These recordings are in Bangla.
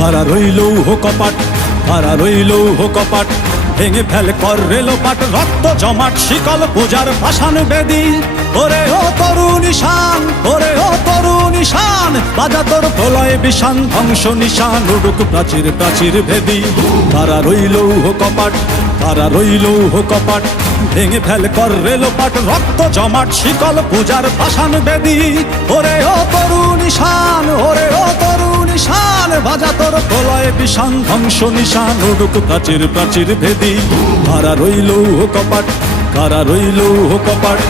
কারা রইল কপাট, কারা রইল কপাট, ভেঙে ফেল কর রেলোপাট, রক্ত জমাট শিকল পূজার ভাসান বেদি। ওরে ও তরুণ ঈশান, ওরে ও তরুণ ঈশান, বাজা তোর প্রলয় বিষান, ধ্বংস নিশান উড়ুক প্রাচীর প্রাচীর ভেদি। কারা রইল কপাট, কারা রইল কপাট, ভেঙে ফেল কর রেলোপাট, রক্ত জমাট শিকল পূজার ভাসান বেদি। ওরে ও তরুণ ঈশান, ওরে ও তরুণ ঈশান, বাজা তোর প্রলয় বিষান, ধ্বংস নিশান উড়ুক প্রাচীর প্রাচীর ভেদি। কারা রইল কপাট, কারা রইল কপাট।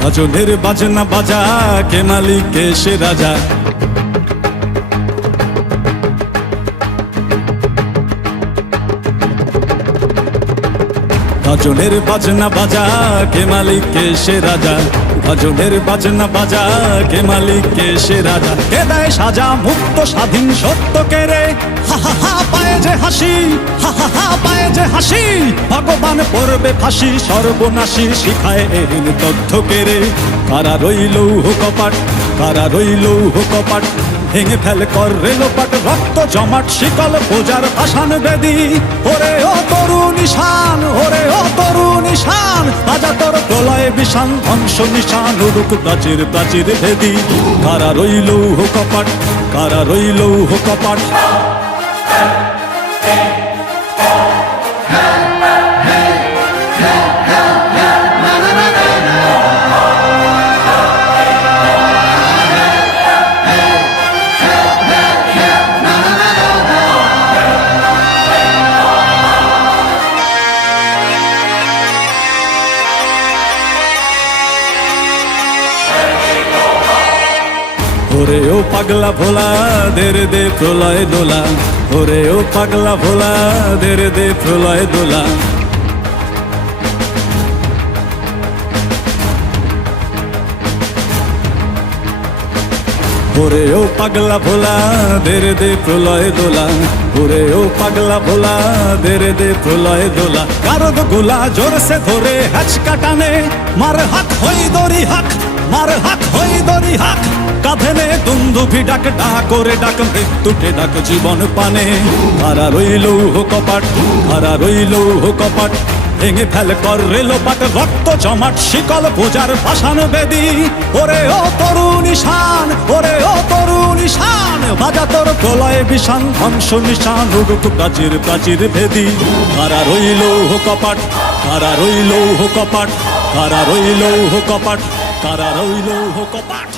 গাজনের বাজনা বাজা, কে মালিক কে সে রাজা। গাজনের বাজনা বাজা, কে মালিক কে সে রাজা। গাজনের বাজনা বাজা, কে মালিক কে সে রাজা। কে দেয় সাজা মুক্ত স্বাধীন সত্য কে রে, হা হা হা পায়ে যে হাসি, হা হা হা পায়ে যে হাসি। ভগবান পড়বে ফাঁসি, সর্বনাশী শিখায় এহীন তথ্য কে রে। কারা রইল কপাট, কারা রইল কপাট, ভেঙে ফেল কর রেলোপাট, রক্ত জমাট শিকল পূজার ভাসান বেদি। ওরে ও তরুণ ঈশান, ওরে ও তরুণ ঈশান, বাজা তোর প্রলয় বিষান, ধ্বংস নিশান উড়ুক প্রাচীর প্রাচীর ভেদি। কারা রইল কপাট, কারা রইল কপাট। ওরে ও পাগলা ভোলা, দের দে প্রলয় দোলা। ওরে ও পাগলা ভোলা, দের দে প্রলয় দোলা। ওরে ও পাগলা ভোলা, দের দে প্রলয় দোলা। ওরে ও পাগলা ভোলা, দের দে প্রলয় দোলা। কারদ গোলা জোরসে ধরে হাঁচকা টানে, মার হাক হই দড়ি হাক, মার হাক হই দড়ি হাক। কাঁধে নে দুন্দুভি ডাক, ডাক করে ডাক মৃত্যুকে ডাক জীবন পানে। কারা রইল কপাট, কারা রইল কপাট, ভেঙে ফেল কর রেলোপাট, রক্ত জমাট শিকল পূজার ভাসান বেদি। ওরে ও তরুণ ঈশান, ওরে ও তরুণ ঈশান, বাজা তোর প্রলয় বিষান, ধ্বংস নিশান উড়ুক প্রাচীর প্রাচীর ভেদি। কারা রইল কপাট, কারা রইল কপাট, কারা রইল কপাট, কারা রইল কপাট।